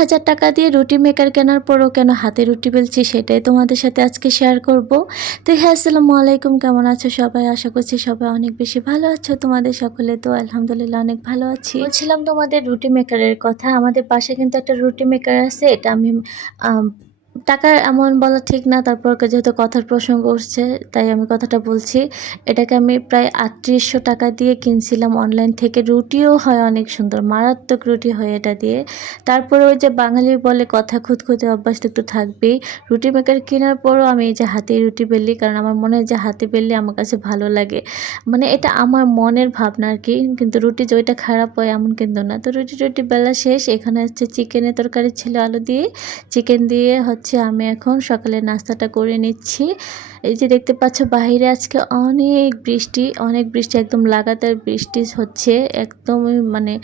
হাজার টাকা দিয়ে রুটি মেকার কেনার পরও কেন হাতে রুটি বেলছি সেটাই তোমাদের সাথে আজকে শেয়ার করব। তো হ্যাঁ আসসালামু আলাইকুম, কেমন আছো সবাই? আশা করছি সবাই অনেক বেশি ভালো আছো। তোমাদের সকলে তো আলহামদুলিল্লাহ অনেক ভালো আছি। বলছিলাম তোমাদের রুটি মেকারের কথা। আমাদের পাশে কিন্তু একটা রুটি মেকার আছে। এটা আমি আম, টাকা এমন বলা ঠিক না তারপর যেহেতু কথার প্রসঙ্গ উঠছে তাই আমি কথাটা বলছি। এটাকে আমি প্রায় আটত্রিশশো টাকা দিয়ে কিনছিলাম অনলাইন থেকে। রুটিও হয় অনেক সুন্দর মারাত্মক রুটি হয় এটা দিয়ে। তারপরে ওই যে বাঙালি বলে কথা খুঁতখুঁতে অভ্যাস তো একটু থাকবেই। রুটি মেকার কেনার পরও আমি এই যে হাতে রুটি বেলি কারণ আমার মনে হয় যে হাতে বেললে আমার কাছে ভালো লাগে। মানে এটা আমার মনের ভাবনা আর কি কিন্তু রুটি যে ওইটা খারাপ হয় এমন কিন্তু না। তো রুটি টুটি বেলা শেষ এখানে হচ্ছে চিকেনের তরকারি ছিল আলু দিয়ে। চিকেন দিয়ে আমি এখন সকালে নাস্তাটা করে নিচ্ছি। এই যে দেখতে পাচ্ছ বাইরে আজকে অনেক বৃষ্টি অনেক বৃষ্টি একদম লাগাতার বৃষ্টি হচ্ছে। একদম মানে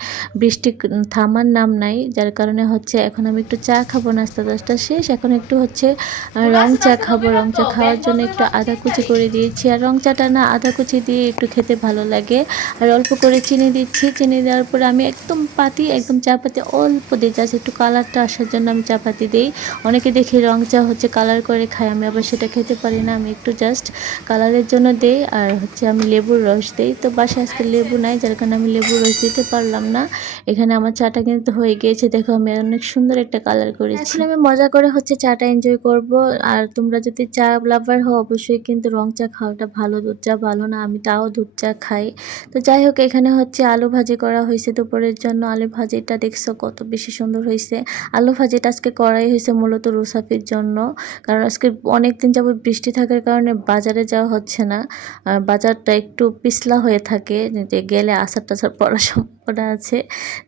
বৃষ্টি থামার নাম নাই যার কারণে হচ্ছে এখন আমি একটু চা খাব নাস্তা দশটা শেষ। এখন একটু হচ্ছে রং চা খাব রং চা খাওয়ার জন্য একটু আদা কুচি করে দিয়েছি। আর রং চাটা না আদা কুচি দিয়ে একটু খেতে ভালো লাগে। আর অল্প করে চিনি দিচ্ছি। চিনি দেওয়ার পরে আমি একদম পাতি একদম চা পাতি অল্প দিই জাস্ট একটু কালারটা আসার জন্য আমি চা পাতি দিই। অনেকে দেখি রং চা হচ্ছে কালার করে খাই, আমি আবার সেটা খেতে পারি না, আমি একটু জাস্ট কালারের জন্য দেই, আর হচ্ছে আমি লেবুর রস দিই। তো বাসায় আজকে লেবু নাই, যার কারণে আমি লেবুর রস দিতে পারলাম না। এখানে আমার চাটা কিন্তু হয়ে গিয়েছে, দেখো আমি অনেক সুন্দর একটা কালার করেছি। এখন আমি মজা করে হচ্ছে চাটা এনজয় করব, আর তোমরা যদি চা লাভার হও, অবশ্যই কিন্তু রং চা খাওয়াটা ভালো, দুধ চা ভালো না, আমি তাও দুধ চা খাই। তো যাই হোক, এখানে হচ্ছে আলু ভাজি করা হয়েছে দুপুরের জন্য। আলু ভাজিটা দেখছ কত বেশি সুন্দর হয়েছে। আলু ভাজিটা আজকে করাই হয়েছে, মূলত রুসাফির জন্য। কারণ আজকে অনেক দিন যাবত বৃষ্টি থাকার কারণে বাজারে যাওয়া হচ্ছে না। আর বাজারটা একটু পিছলা হয়ে থাকে, যে গেলে আসার টাসার পড়ার সম্ভাবনা আছে।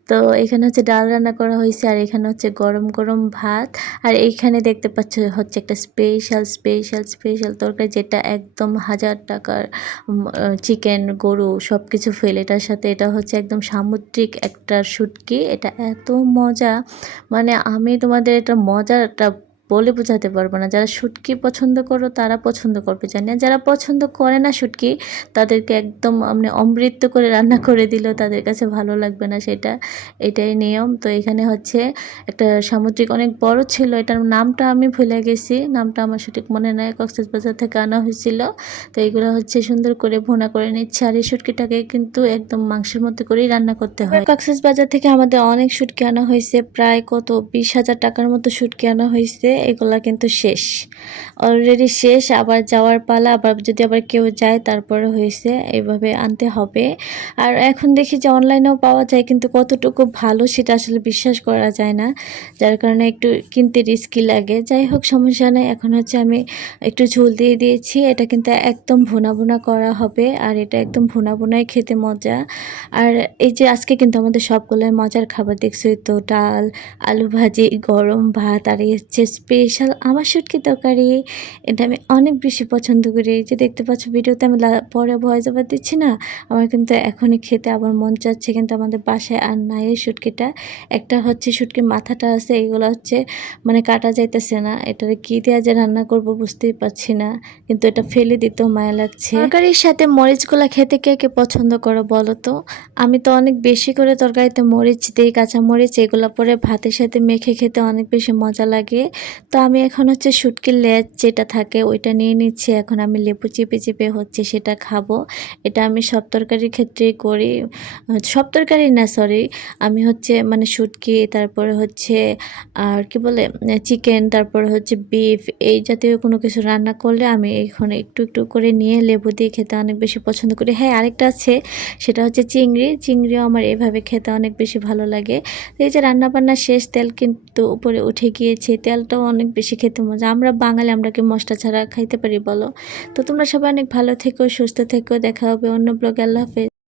তো এখানে হচ্ছে ডাল রান্না করা হয়েছে, আর এখানে হচ্ছে গরম গরম ভাত। আর এইখানে দেখতে পাচ্ছ হচ্ছে একটা স্পেশাল স্পেশাল স্পেশাল তরকারি, যেটা একদম হাজার টাকার চিকেন গরু সব কিছু ফেলে। এটার সাথে এটা হচ্ছে একদম সামুদ্রিক একটা শুটকি। এটা এত মজা। মানে আমি তোমাদের এটা মজাটা বলে বোঝাতে পারব না। যারা শুটকি পছন্দ করো, তারা পছন্দ করবে, জানি না। যারা পছন্দ করে না শুটকি, তাদেরকে একদম মানে অমৃত করে রান্না করে দিলেও তাদের কাছে ভালো লাগবে না সেটা। এটাই নিয়ম। তো এখানে হচ্ছে একটা সামুদ্রিক অনেক বড় ছিল, এটার নামটা আমি ভুলে গেছি। নামটা আমার সঠিক মনে নাই, কক্সবাজার থেকে আনা হয়েছিল। তো এগুলো হচ্ছে সুন্দর করে ভুনা করে নিচ্ছে। আর এই শুটকিটাকে কিন্তু একদম মাংসের মধ্যে করেই রান্না করতে হয়। কক্সবাজার থেকে আমাদের অনেক শুটকি আনা হয়েছে। প্রায় কত? বিশ হাজার টাকার মতো শুটকি আনা হয়েছে। এগুলা কিন্তু শেষ। অলরেডি শেষ, আবার যাওয়ার পালা, আবার যদি আবার কেউ যায়, তারপরে হয়েছে এইভাবে আনতে হবে। আর এখন দেখি যে অনলাইনেও পাওয়া যায়, কিন্তু কতটুকু ভালো সেটা আসলে বিশ্বাস করা যায় না। যার কারণে একটু কিনতে রিস্কি লাগে। যাই হোক, সমস্যা নেই। এখন হচ্ছে আমি একটু ঝোল দিয়ে দিয়েছি। এটা কিন্তু একদম ভুনা ভুনা করা হবে, আর এটা একদম ভুনা ভুনাই খেতে মজা। আর এই যে আজকে কিন্তু আমাদের সবগুলোই মজার খাবার দেখছি, তো ডাল, আলু ভাজি, গরম ভাত, আর এই হচ্ছে স্পেশাল আমার শুটকি তরকারি। এটা আমি অনেক বেশি পছন্দ করি। যে দেখতে পাচ্ছ ভিডিওতে আমি পরে ভয়েস ওভার দিচ্ছি না? আমার কিন্তু এখনই খেতে আবার মন চাচ্ছে। কিন্তু আমাদের বাসায় আর নাই এই শুটকিটা। একটা হচ্ছে শুটকির মাথাটা আছে, এগুলো হচ্ছে মানে কাটা যাইতেছে না। এটারে কি দেওয়া যে রান্না করব বুঝতেই পারছি না। কিন্তু এটা ফেলে দিতেও মায়া লাগছে। তরকারির সাথে মরিচগুলো খেতে কে কে পছন্দ করো বলো তো? আমি তো অনেক বেশি করে তরকারিতে মরিচ দিই কাঁচা মরিচ এগুলো পরে ভাতের সাথে মেখে খেতে অনেক বেশি মজা লাগে। তো আমি এখন হচ্ছে শুটকির লেজ যেটা থাকে ওইটা নিয়ে নিচ্ছি। এখন আমি লেবু চিপে চিপে হচ্ছে সেটা খাব। এটা আমি সব তরকারির ক্ষেত্রেই করি। সব তরকারি না সরি আমি হচ্ছে মানে শুটকি, তারপরে হচ্ছে, আর কি বলে, চিকেন, তারপরে হচ্ছে বিফ এই জাতীয় কোনো কিছু রান্না করলে আমি এখন একটু একটু করে নিয়ে লেবু দিয়ে খেতে অনেক বেশি পছন্দ করি। হ্যাঁ আরেকটা আছে, সেটা হচ্ছে চিংড়ি। চিংড়িও আমার এভাবে খেতে অনেক বেশি ভালো লাগে। এই যে রান্নাবান্না শেষ, তেল কিন্তু উপরে উঠে গিয়েছে। তেলটাও অনেক বেশি খেতে মজা। আমরা বাঙালি, আমরা কি মশলা ছাড়া খাইতে পারি বলো? তো তোমরা সবাই অনেক ভালো থেকো, সুস্থ থেকো। দেখা হবে অন্য ব্লগে আল্লাহ হাফেজ।